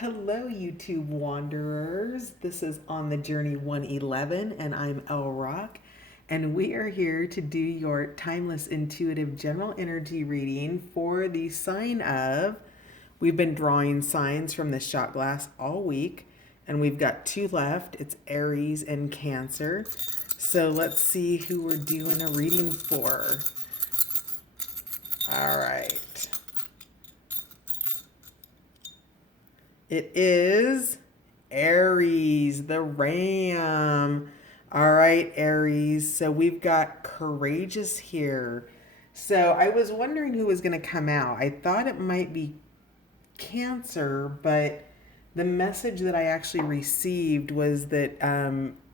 Hello, YouTube wanderers. This is On the Journey 111, and I'm El Rock. And we are here to do your timeless intuitive general energy reading for the sign of. We've been drawing signs from the shot glass all week, and we've got two left. It's Aries and Cancer. So let's see who we're doing a reading for. All right. It is Aries, the ram. All right, Aries. So we've got courageous here. So I was wondering who was going to come out. I thought it might be Cancer, but the message that I actually received was that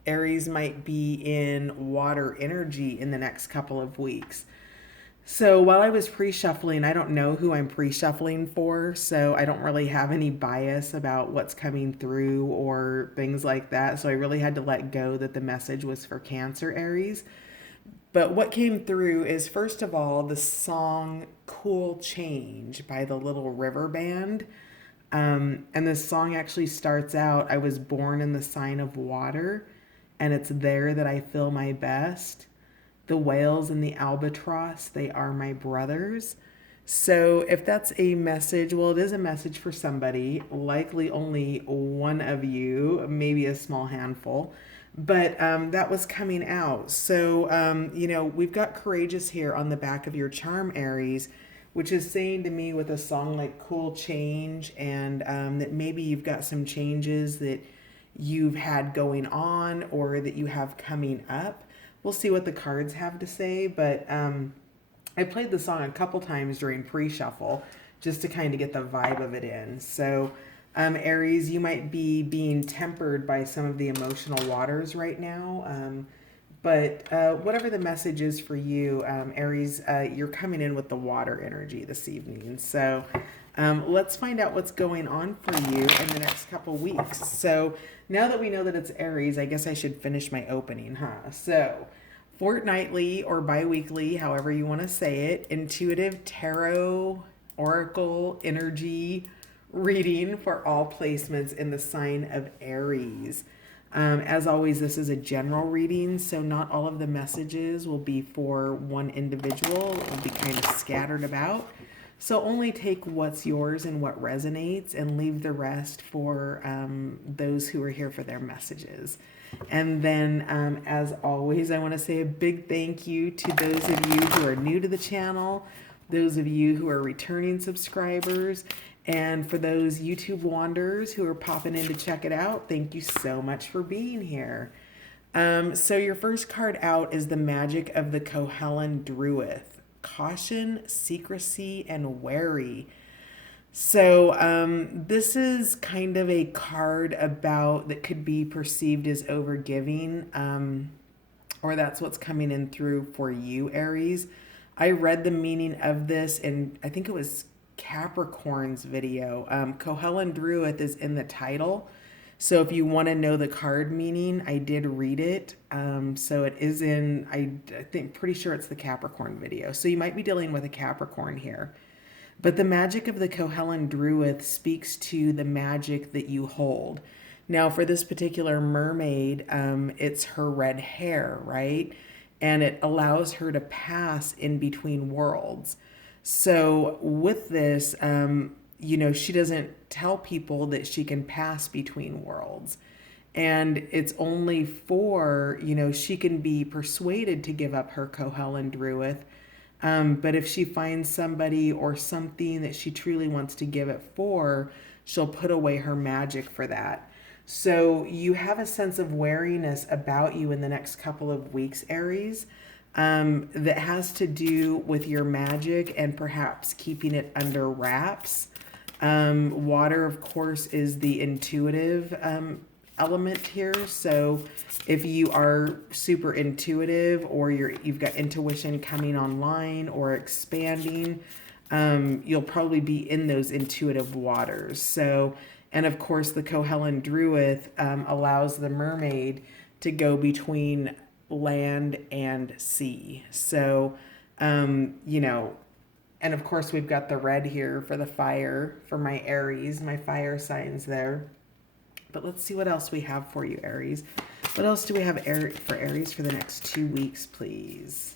Aries might be in water energy in the next couple of weeks. So while I was pre-shuffling, I don't know who I'm pre-shuffling for, so I don't really have any bias about what's coming through or things like that. So I really had to let go that the message was for Cancer Aries. But what came through is, first of all, the song Cool Change by the Little River Band. And this song actually starts out, I was born in the sign of water, and it's there that I feel my best. The whales and the albatross, they are my brothers. So if that's a message, well, it is a message for somebody, likely only one of you, maybe a small handful. But that was coming out. So, we've got courageous here on the back of your charm, Aries, which is saying to me with a song like Cool Change, and that maybe you've got some changes that you've had going on or that you have coming up. We'll see what the cards have to say, but I played the song a couple times during pre-shuffle just to kind of get the vibe of it in. So, Aries, you might be being tempered by some of the emotional waters right now. But whatever the message is for you, Aries, you're coming in with the water energy this evening. So let's find out what's going on for you in the next couple weeks. So now that we know that it's Aries, I guess I should finish my opening, huh? So fortnightly or bi-weekly, however you want to say it, intuitive tarot, oracle, energy reading for all placements in the sign of Aries. As always, this is a general reading, so not all of the messages will be for one individual. It will be kind of scattered about. So only take what's yours and what resonates and leave the rest for those who are here for their messages. And then, as always, I want to say a big thank you to those of you who are new to the channel, those of you who are returning subscribers, and for those YouTube wanderers who are popping in to check it out, thank you so much for being here. So your first card out is the Magic of the Kohellan Druid. Caution, secrecy, and wary. So this is kind of a card about that could be perceived as overgiving, or that's what's coming in through for you, Aries. I read the meaning of this, and I think it was Capricorn's video. Kohellan Druid is in the title. So if you want to know the card meaning, I did read it. So it is in, I think, pretty sure it's the Capricorn video. So you might be dealing with a Capricorn here. But the magic of the Kohellan Druid speaks to the magic that you hold. Now, for this particular mermaid, it's her red hair, right? And it allows her to pass in between worlds. So with this, she doesn't tell people that she can pass between worlds. And it's only for, she can be persuaded to give up her Kohellan Druid. But if she finds somebody or something that she truly wants to give it for, she'll put away her magic for that. So you have a sense of wariness about you in the next couple of weeks, Aries, that has to do with your magic and perhaps keeping it under wraps. Water, of course, is the intuitive element here. So if you are super intuitive or you've got intuition coming online or expanding, you'll probably be in those intuitive waters. So, and of course, the Kohellan Druid allows the mermaid to go between land and sea. So, And of course, we've got the red here for the fire, for my Aries, my fire signs there. But let's see what else we have for you, Aries. What else do we have for Aries for the next 2 weeks, please?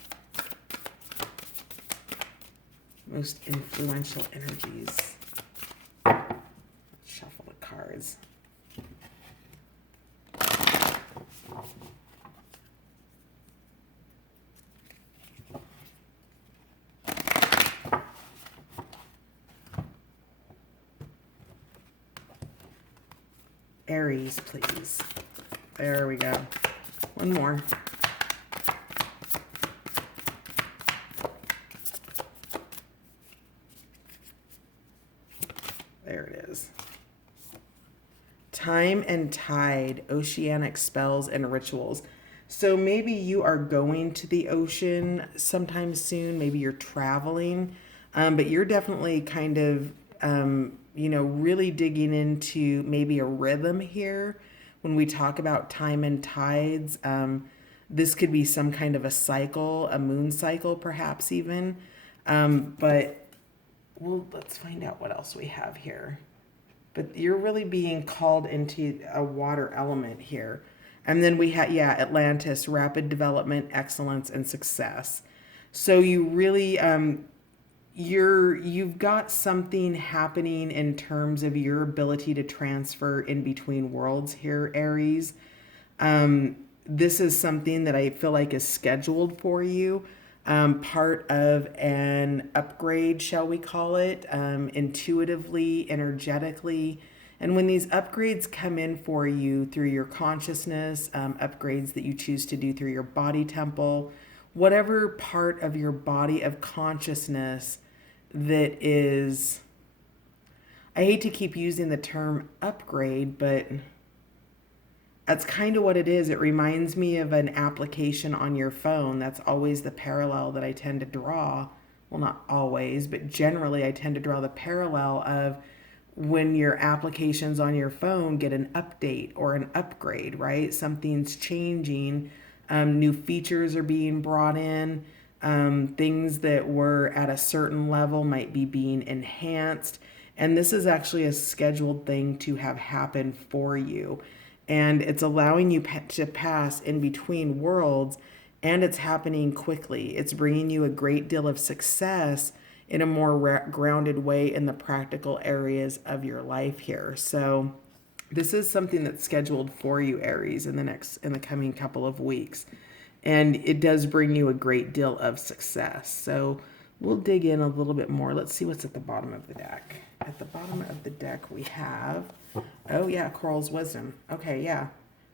Most influential energies. Let's shuffle the cards. Aries, please. There we go. One more. There it is. Time and tide, oceanic spells and rituals. So maybe you are going to the ocean sometime soon. Maybe you're traveling, but you're definitely kind of, really digging into maybe a rhythm here. When we talk about time and tides, this could be some kind of a cycle, a moon cycle, perhaps even. But let's find out what else we have here. But you're really being called into a water element here. And then we have, Atlantis, rapid development, excellence, and success. So you really, you've got something happening in terms of your ability to transfer in between worlds here, Aries. This is something that I feel like is scheduled for you. Part of an upgrade, shall we call it, intuitively, energetically. And when these upgrades come in for you through your consciousness, upgrades that you choose to do through your body temple, whatever part of your body of consciousness that is, I hate to keep using the term upgrade, but that's kind of what it is. It reminds me of an application on your phone. That's always the parallel that I tend to draw. Well, not always, but generally I tend to draw the parallel of when your applications on your phone get an update or an upgrade, right? Something's changing. New features are being brought in. Things that were at a certain level might be being enhanced. And this is actually a scheduled thing to have happen for you. And it's allowing you to pass in between worlds, and it's happening quickly. It's bringing you a great deal of success in a more grounded way in the practical areas of your life here. So this is something that's scheduled for you, Aries, in the coming couple of weeks. And it does bring you a great deal of success. So we'll dig in a little bit more. Let's see what's at the bottom of the deck. At the bottom of the deck we have, Coral's Wisdom. Okay, yeah.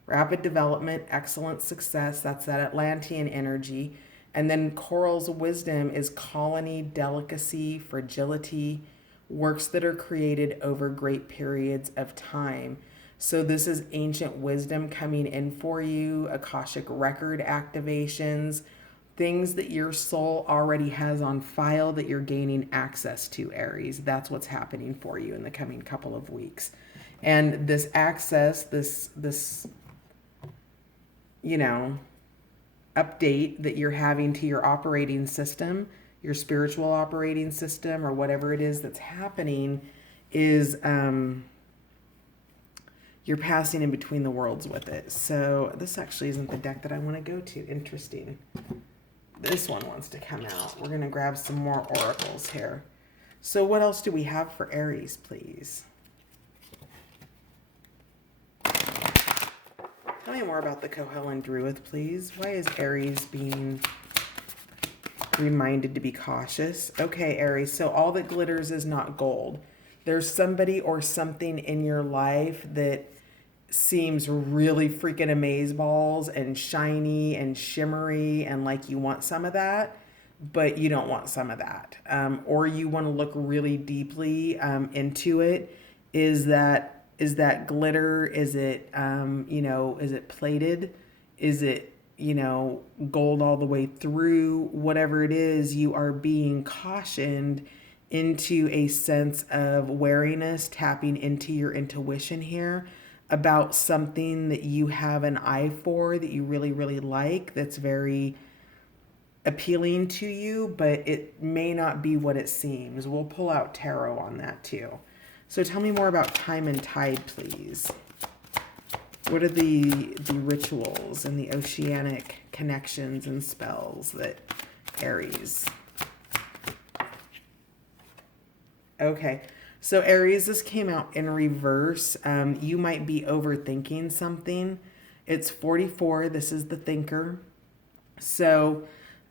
Rapid development, excellent success. That's that Atlantean energy. And then Coral's Wisdom is colony, delicacy, fragility, works that are created over great periods of time. So this is ancient wisdom coming in for you, Akashic record activations, things that your soul already has on file that you're gaining access to, Aries. That's what's happening for you in the coming couple of weeks. And this access, this update that you're having to your operating system, your spiritual operating system, or whatever it is that's happening, is you're passing in between the worlds with it. So this actually isn't the deck that I want to go to. Interesting. This one wants to come out. We're going to grab some more oracles here. So what else do we have for Aries, please? Tell me more about the Kohellan Druid, please. Why is Aries being reminded to be cautious? Okay, Aries, so all that glitters is not gold. There's somebody or something in your life that seems really freaking amazeballs and shiny and shimmery and like you want some of that, but you don't want some of that. Or you want to look really deeply into it. Is that glitter? Is it, is it plated? Is it, gold all the way through? Whatever it is, you are being cautioned into a sense of wariness, tapping into your intuition here about something that you have an eye for, that you really, really like, that's very appealing to you, but it may not be what it seems. We'll pull out tarot on that too. So tell me more about time and tide, please. What are the rituals and the oceanic connections and spells that Aries? Okay. So Aries, this came out in reverse. You might be overthinking something. It's 44. This is the thinker. So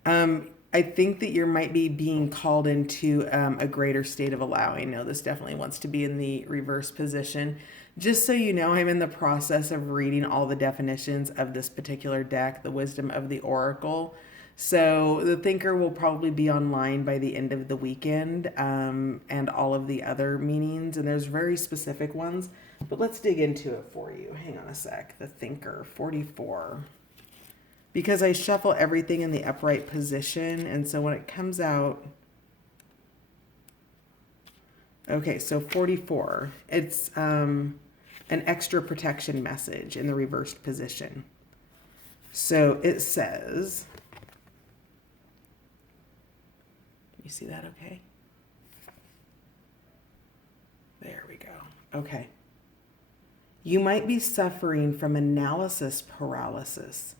I think that you might be being called into a greater state of allowing. No, this definitely wants to be in the reverse position. Just so you know, I'm in the process of reading all the definitions of this particular deck, the Wisdom of the Oracle. So the thinker will probably be online by the end of the weekend, and all of the other meanings. And there's very specific ones, but let's dig into it for you. Hang on a sec. The thinker, 44. Because I shuffle everything in the upright position, and so when it comes out, okay, so 44, it's an extra protection message in the reversed position. So it says, you see that okay? There we go. Okay. You might be suffering from analysis paralysis.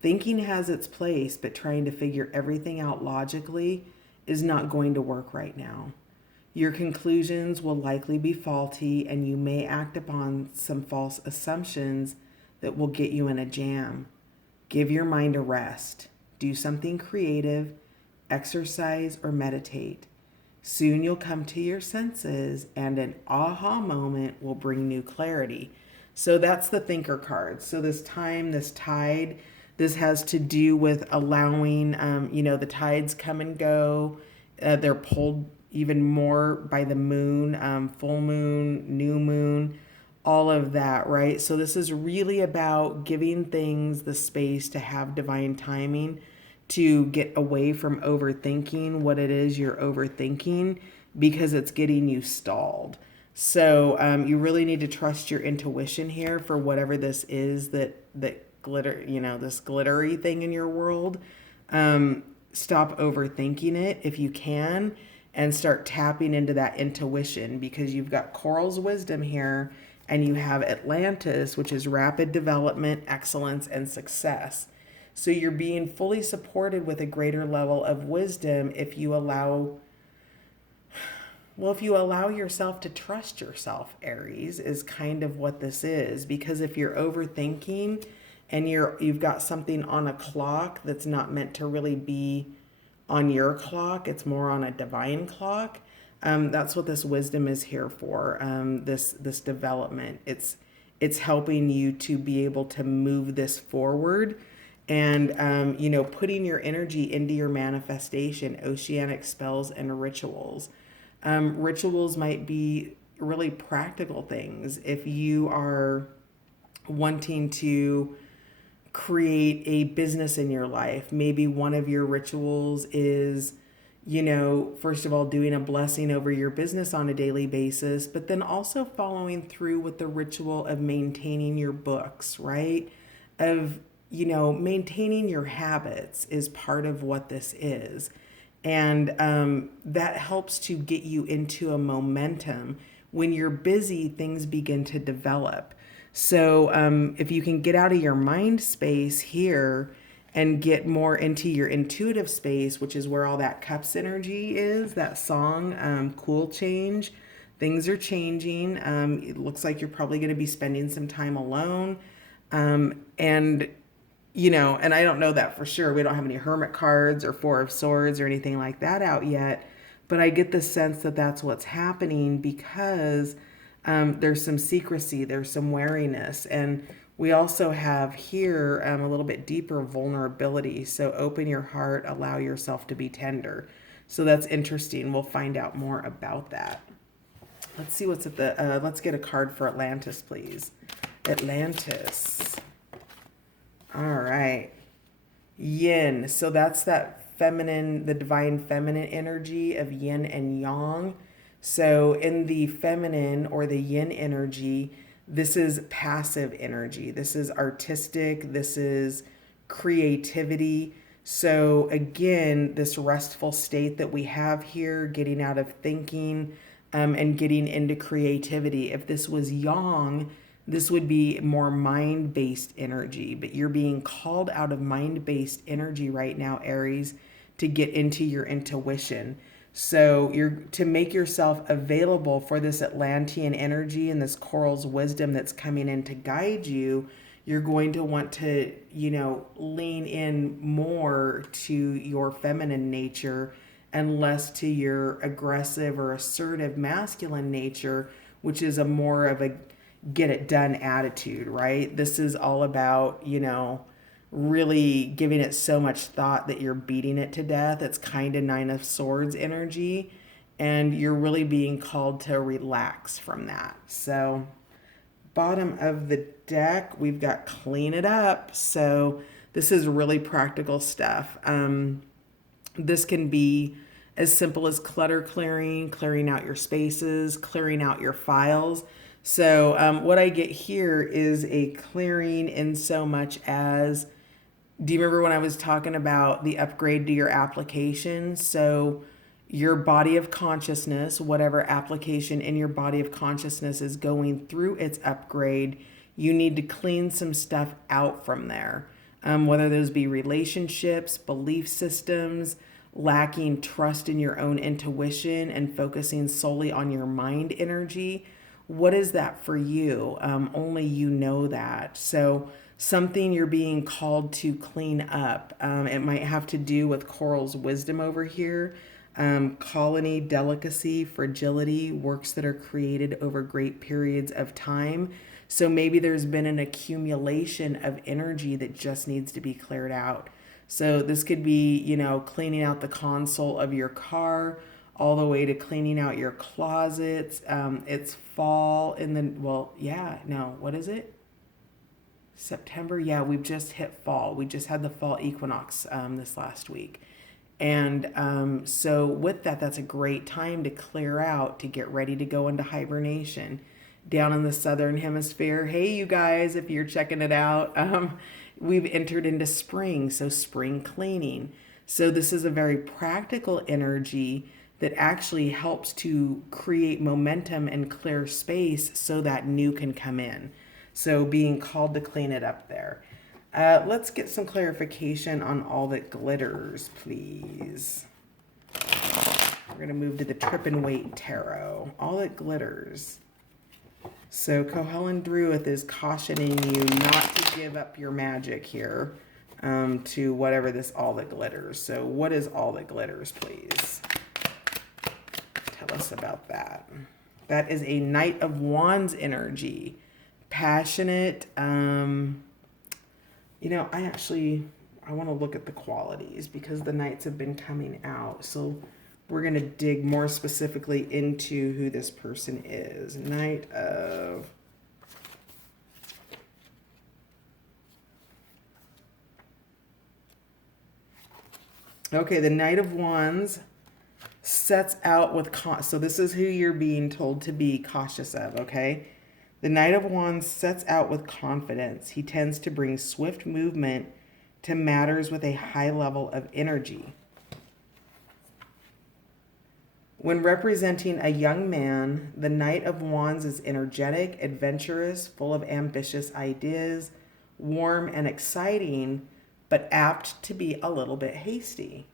Thinking has its place, but trying to figure everything out logically is not going to work right now. Your conclusions will likely be faulty, and you may act upon some false assumptions that will get you in a jam. Give your mind a rest. Do something creative, exercise, or meditate. Soon you'll come to your senses, and an aha moment will bring new clarity. So that's the thinker card. So this time, this tide, this has to do with allowing, the tides come and go. They're pulled even more by the moon, full moon, new moon, all of that, right? So this is really about giving things the space to have divine timing, to get away from overthinking what it is you're overthinking, because it's getting you stalled. So you really need to trust your intuition here for whatever this is that glitter, this glittery thing in your world. Stop overthinking it if you can, and start tapping into that intuition, because you've got Coral's wisdom here, and you have Atlantis, which is rapid development, excellence, and success. So you're being fully supported with a greater level of wisdom if you allow yourself to trust yourself, Aries, is kind of what this is. Because if you're overthinking and you've got something on a clock that's not meant to really be on your clock, it's more on a divine clock. That's what this wisdom is here for. This development, it's helping you to be able to move this forward, and putting your energy into your manifestation, oceanic spells and rituals. Rituals might be really practical things. If you are wanting to create a business in your life, maybe one of your rituals is, first of all, doing a blessing over your business on a daily basis, but then also following through with the ritual of maintaining your books, right? Of, maintaining your habits is part of what this is. And that helps to get you into a momentum. When you're busy, things begin to develop. So if you can get out of your mind space here and get more into your intuitive space, which is where all that cups energy is, that song, Cool Change, things are changing. It looks like you're probably going to be spending some time alone. And I don't know that for sure. We don't have any Hermit cards or Four of Swords or anything like that out yet. But I get the sense that that's what's happening, because there's some secrecy, there's some wariness. And we also have here a little bit deeper vulnerability. So open your heart, allow yourself to be tender. So that's interesting. We'll find out more about that. Let's see what's at the, let's get a card for Atlantis, please. Atlantis. All right. Yin. So that's that feminine, the divine feminine energy of yin and yang. So in the feminine or the yin energy, this is passive energy. This is artistic. This is creativity. So again, this restful state that we have here, getting out of thinking, and getting into creativity. If this was yang, this would be more mind-based energy, but you're being called out of mind-based energy right now, Aries, to get into your intuition. So you're to make yourself available for this Atlantean energy and this coral's wisdom that's coming in to guide you. You're going to want to, lean in more to your feminine nature and less to your aggressive or assertive masculine nature, which is a more of a get it done attitude, right? This is all about, really giving it so much thought that you're beating it to death. It's kind of Nine of Swords energy, and you're really being called to relax from that. So, bottom of the deck, we've got clean it up. So, this is really practical stuff. This can be as simple as clutter clearing, clearing out your spaces, clearing out your files. So, what I get here is a clearing in so much as, do you remember when I was talking about the upgrade to your application? So, your body of consciousness, whatever application in your body of consciousness is going through its upgrade, you need to clean some stuff out from there. Whether those be relationships, belief systems, lacking trust in your own intuition, and focusing solely on your mind energy. What is that for you? Only you know that. So, something you're being called to clean up. It might have to do with Coral's wisdom over here. Colony, delicacy, fragility, works that are created over great periods of time. So maybe there's been an accumulation of energy that just needs to be cleared out. So this could be, cleaning out the console of your car, all the way to cleaning out your closets. It's fall in the, what is it? September. Yeah, we've just hit fall. We just had the fall equinox this last week. And so with that, that's a great time to clear out, to get ready to go into hibernation. Down in the southern hemisphere, hey, you guys, if you're checking it out, we've entered into spring, so spring cleaning. So this is a very practical energy that actually helps to create momentum and clear space so that new can come in. So being called to clean it up there. Let's get some clarification on all that glitters, please. We're going to move to the Trip and Wait Tarot. All that glitters. So Kohellan Druid is cautioning you not to give up your magic here to whatever this all that glitters. So what is all that glitters, please? Tell us about that. That is a Knight of Wands energy. Passionate. I want to look at the qualities because the Knights have been coming out. So we're going to dig more specifically into who this person is. Knight of... Okay, the Knight of Wands sets out with... So this is who you're being told to be cautious of, okay? The Knight of Wands sets out with confidence. He tends to bring swift movement to matters with a high level of energy. When representing a young man, the Knight of Wands is energetic, adventurous, full of ambitious ideas, warm and exciting, but apt to be a little bit hasty.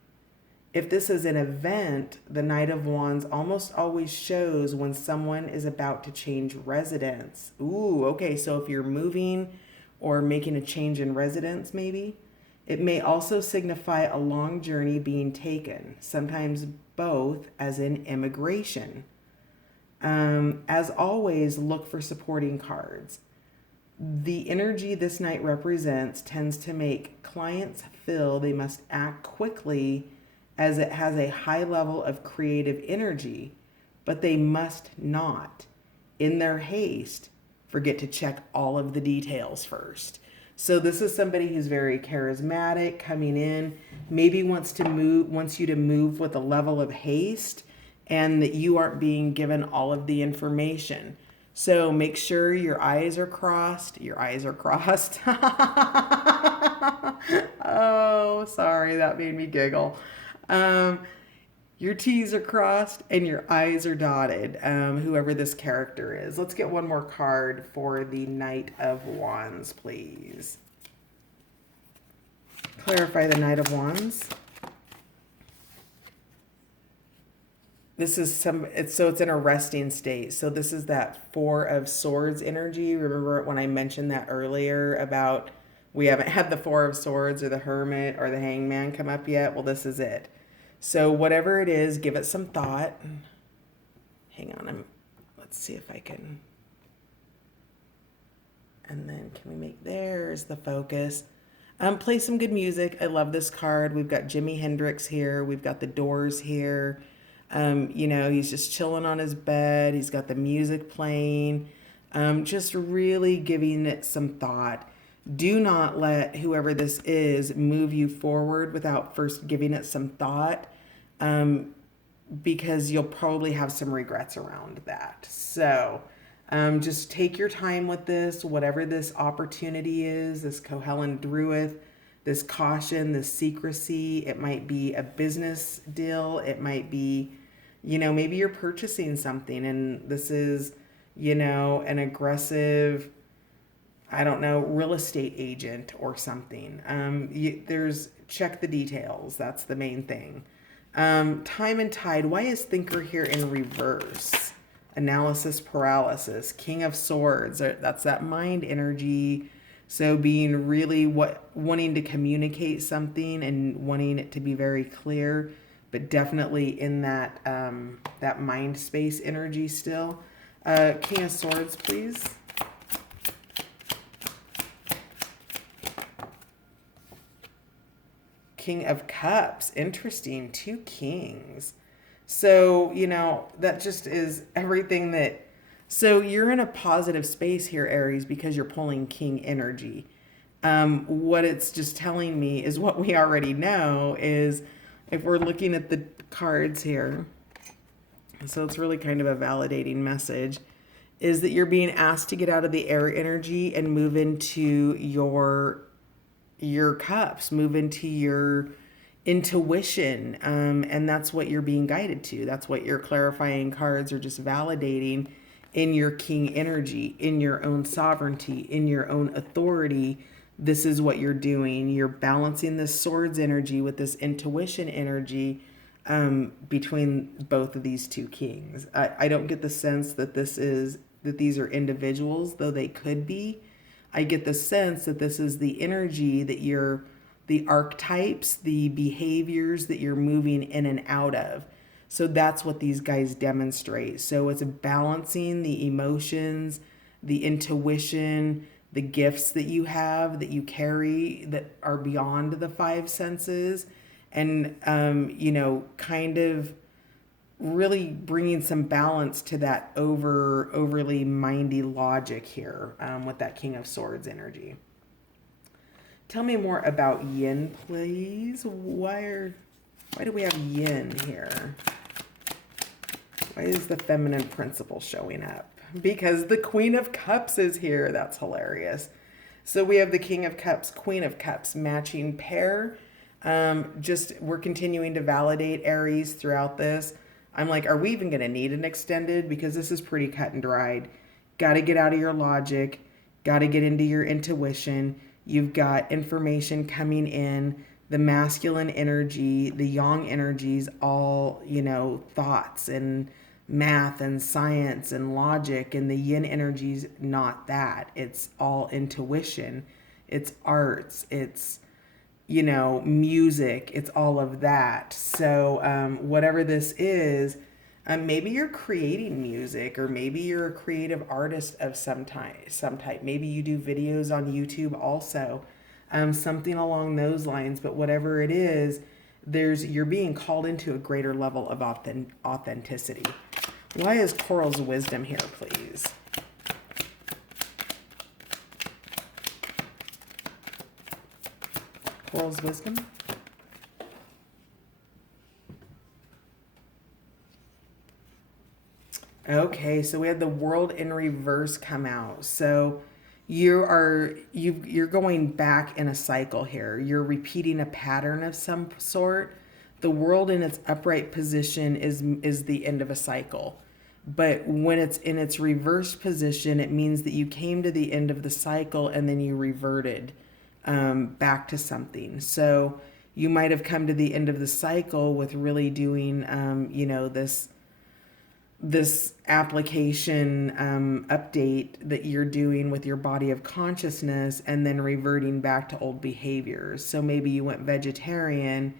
If this is an event, the Knight of Wands almost always shows when someone is about to change residence. Ooh, okay, so if you're moving or making a change in residence, maybe. It may also signify a long journey being taken, sometimes both, as in immigration. As always, look for supporting cards. The energy this Knight represents tends to make clients feel they must act quickly as it has a high level of creative energy, but they must not, in their haste, forget to check all of the details first. So this is somebody who's very charismatic, coming in, maybe wants you to move with a level of haste, and that you aren't being given all of the information. So make sure your I's are crossed. Your I's are crossed. Oh, sorry, that made me giggle. Um, your T's are crossed and your I's are dotted, whoever this character is. Let's get one more card for the Knight of Wands, please. Clarify the Knight of Wands. This is it's in a resting state. So this is that Four of Swords energy. Remember when I mentioned that earlier about we haven't had the Four of Swords or the Hermit or the Hangman come up yet? Well, this is it. So whatever it is, give it some thought. Hang on, let's see if I can. And then can we make, there's the focus. Play some good music. I love this card. We've got Jimi Hendrix here. We've got the Doors here. You know, he's just chilling on his bed. He's got the music playing. Just really giving it some thought. Do not let whoever this is move you forward without first giving it some thought, because you'll probably have some regrets around that. So just take your time with this, whatever this opportunity is, this Kohellan Druid, this caution, this secrecy. It might be a business deal. It might be, you know, maybe you're purchasing something and this is, you know, an aggressive, I don't know, real estate agent or something. Check the details. That's the main thing. Time and Tide. Why is Thinker here in reverse? Analysis paralysis. King of Swords. That's that mind energy. So being really wanting to communicate something and wanting it to be very clear, but definitely in that that mind space energy still. King of Swords, please. King of Cups. Interesting. Two kings. So, you know, that just is everything that... So you're in a positive space here, Aries, because you're pulling king energy. What it's just telling me is what we already know is if we're looking at the cards here, so it's really kind of a validating message, is that you're being asked to get out of the air energy and move into your cups, move into your intuition, and that's what you're being guided to. That's what your clarifying cards are just validating in your king energy, in your own sovereignty, in your own authority. This is what you're doing. You're balancing this swords energy with this intuition energy, between both of these two kings. I don't get the sense that these are individuals, though they could be. I get the sense that this is the energy that the archetypes, the behaviors that you're moving in and out of. So that's what these guys demonstrate. So it's balancing the emotions, the intuition, the gifts that you have, that you carry, that are beyond the five senses, and, you know, kind of really bringing some balance to that overly mindy logic here, with that King of Swords energy. Tell me more about yin, please. Why do we have yin here? Why is the feminine principle showing up? Because the Queen of Cups is here. That's hilarious. So we have the King of Cups, Queen of Cups, matching pair. We're continuing to validate Aries throughout this. I'm like, are we even going to need an extended? Because this is pretty cut and dried. Got to get out of your logic. Got to get into your intuition. You've got information coming in, the masculine energy, the yang energies, all, you know, thoughts and math and science and logic, and the yin energies, not that. It's all intuition. It's arts. It's, you know, music. It's all of that. So whatever this is, maybe you're creating music, or maybe you're a creative artist of some type. Maybe you do videos on YouTube also, something along those lines. But whatever it is, you're being called into a greater level of authenticity. Why is Coral's wisdom here, please? Coral's wisdom. Okay, so we had the world in reverse come out. So, you're going back in a cycle here. You're repeating a pattern of some sort. The world in its upright position is the end of a cycle. But when it's in its reversed position, it means that you came to the end of the cycle and then you reverted back to something. So you might have come to the end of the cycle with really doing, this application update that you're doing with your body of consciousness and then reverting back to old behaviors. So maybe you went vegetarian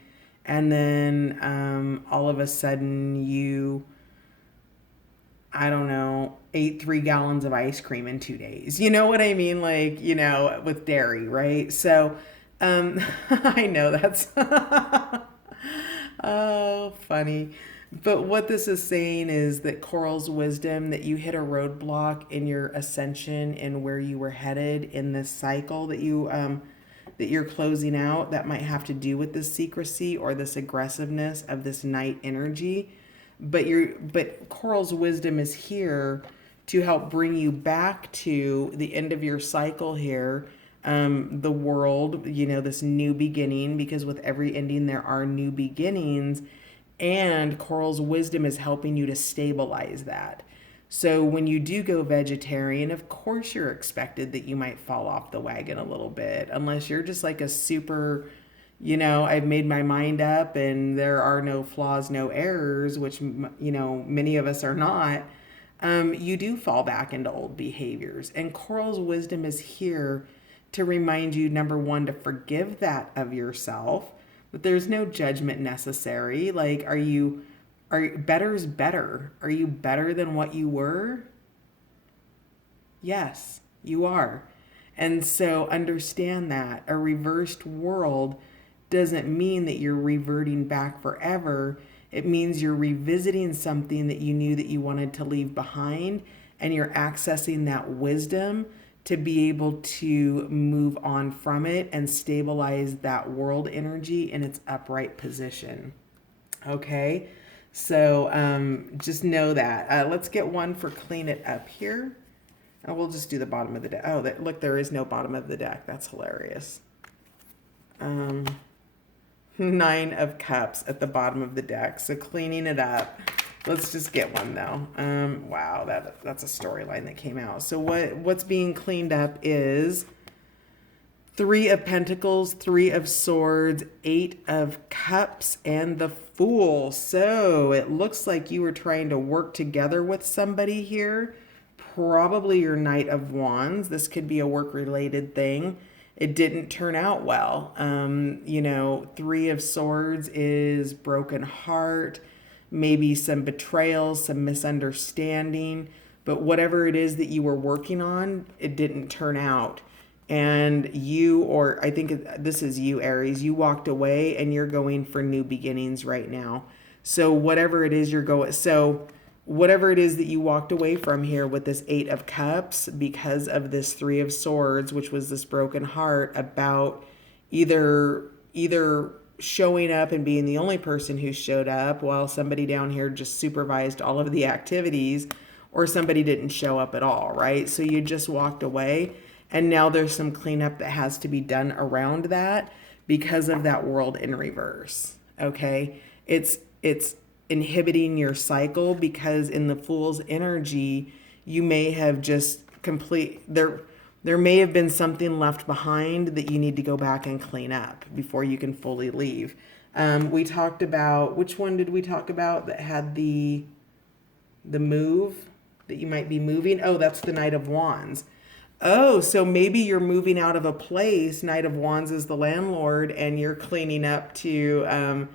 and then all of a sudden you, I don't know, ate 3 gallons of ice cream in 2 days. You know what I mean? Like, with dairy, right? So I know that's oh, funny. But what this is saying is that Coral's wisdom, that you hit a roadblock in your ascension and where you were headed in this cycle that you're closing out, that might have to do with this secrecy or this aggressiveness of this night energy. But Coral's wisdom is here to help bring you back to the end of your cycle here, the world, this new beginning, because with every ending there are new beginnings, and Coral's wisdom is helping you to stabilize that. So when you do go vegetarian, of course you're expected that you might fall off the wagon a little bit, unless you're just like a super, I've made my mind up and there are no flaws, no errors, which, many of us are not. You do fall back into old behaviors. And Coral's wisdom is here to remind you, number one, to forgive that of yourself, but there's no judgment necessary. Like, better is better. Are you better than what you were? Yes, you are. And so understand that a reversed world doesn't mean that you're reverting back forever. It means you're revisiting something that you knew that you wanted to leave behind, and you're accessing that wisdom to be able to move on from it and stabilize that world energy in its upright position. Okay, so just know that. Let's get one for clean it up here. And we'll just do the bottom of the deck. Oh, look, there is no bottom of the deck. That's hilarious. 9 of Cups at the bottom of the deck. So cleaning it up. Let's just get one though. Wow, that's a storyline that came out. So what's being cleaned up is 3 of Pentacles, 3 of Swords, 8 of Cups, and the Fool. So it looks like you were trying to work together with somebody here. Probably your Knight of Wands. This could be a work-related thing. It didn't turn out well. 3 of Swords is broken heart, maybe some betrayal, some misunderstanding, but whatever it is that you were working on, it didn't turn out. And I think this is you, Aries, you walked away and you're going for new beginnings right now. So whatever it is whatever it is that you walked away from here with this 8 of Cups, because of this 3 of Swords, which was this broken heart about either showing up and being the only person who showed up while somebody down here just supervised all of the activities, or somebody didn't show up at all, right? So you just walked away, and now there's some cleanup that has to be done around that because of that world in reverse, okay? It's inhibiting your cycle, because in the Fool's energy, you may have just there may have been something left behind that you need to go back and clean up before you can fully leave. We talked about, which one did we talk about that had the move that you might be moving? Oh, that's the Knight of Wands. Oh, so maybe you're moving out of a place. Knight of Wands is the landlord, and you're cleaning up to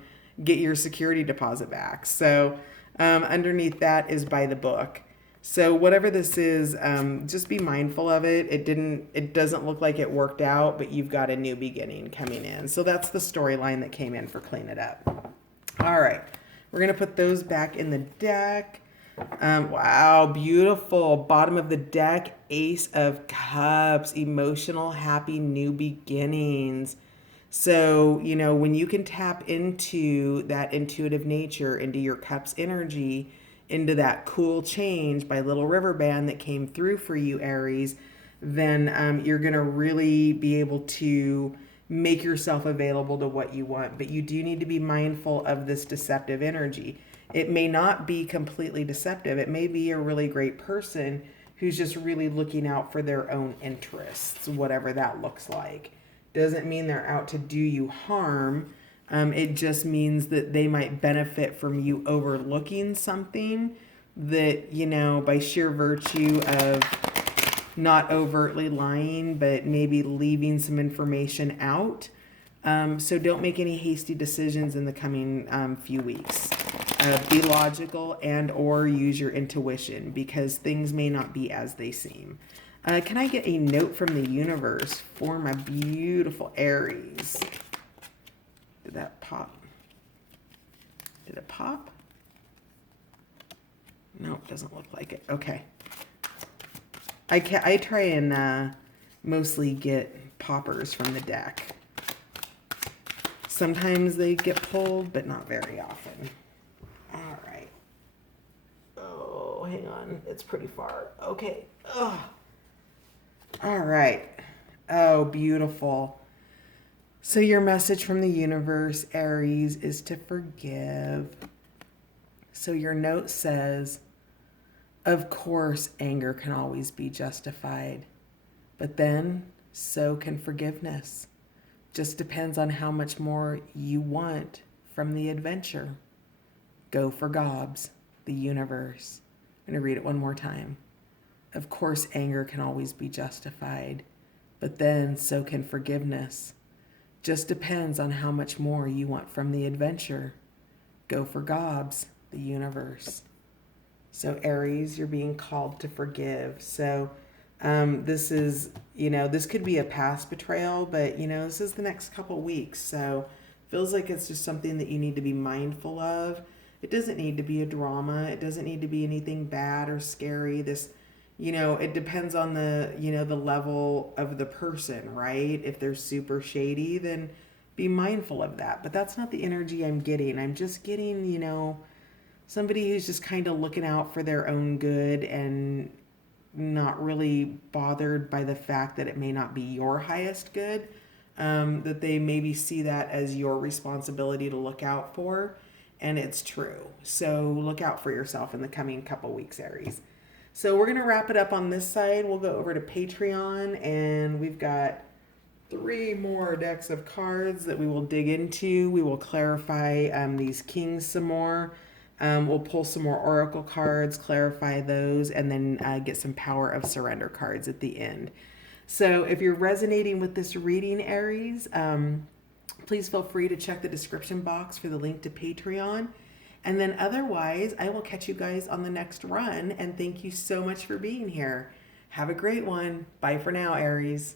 get your security deposit back. So underneath that is by the book. So whatever this is, just be mindful of it. It doesn't look like it worked out, but you've got a new beginning coming in. So that's the storyline that came in for Clean It Up. All right, we're going to put those back in the deck. Wow, beautiful. Bottom of the deck, Ace of Cups, emotional, happy, new beginnings. So, when you can tap into that intuitive nature, into your Cups energy, into that cool change by Little River Band that came through for you, Aries, then you're going to really be able to make yourself available to what you want. But you do need to be mindful of this deceptive energy. It may not be completely deceptive, it may be a really great person who's just really looking out for their own interests, whatever that looks like. Doesn't mean they're out to do you harm. It just means that they might benefit from you overlooking something that, by sheer virtue of not overtly lying, but maybe leaving some information out. So don't make any hasty decisions in the coming few weeks. Be logical and or use your intuition because things may not be as they seem. Can I get a note from the universe for my beautiful Aries? Did that pop? Did it pop? No, it doesn't look like it. Okay. I try and mostly get poppers from the deck. Sometimes they get pulled, but not very often. All right. Oh, hang on. It's pretty far. Okay. Oh. All right. Oh, beautiful. So your message from the universe, Aries, is to forgive. So your note says, of course, anger can always be justified, but then so can forgiveness. Just depends on how much more you want from the adventure. Go for gobs, the universe. I'm going to read it one more time. Of course, anger can always be justified, but then so can forgiveness. Just depends on how much more you want from the adventure. Go for gobs, the universe. So Aries, you're being called to forgive. So this is, this could be a past betrayal, but, this is the next couple weeks. So feels like it's just something that you need to be mindful of. It doesn't need to be a drama. It doesn't need to be anything bad or scary. This, it depends on the, the level of the person, right? If they're super shady, then be mindful of that. But that's not the energy I'm getting. I'm just getting, somebody who's just kind of looking out for their own good and not really bothered by the fact that it may not be your highest good, that they maybe see that as your responsibility to look out for, and it's true. So look out for yourself in the coming couple weeks, Aries. So we're going to wrap it up on this side. We'll go over to Patreon, and we've got 3 more decks of cards that we will dig into. We will clarify these kings some more. We'll pull some more oracle cards, clarify those, and then get some power of surrender cards at the end. So if you're resonating with this reading, Aries, please feel free to check the description box for the link to Patreon. And then otherwise, I will catch you guys on the next run. And thank you so much for being here. Have a great one. Bye for now, Aries.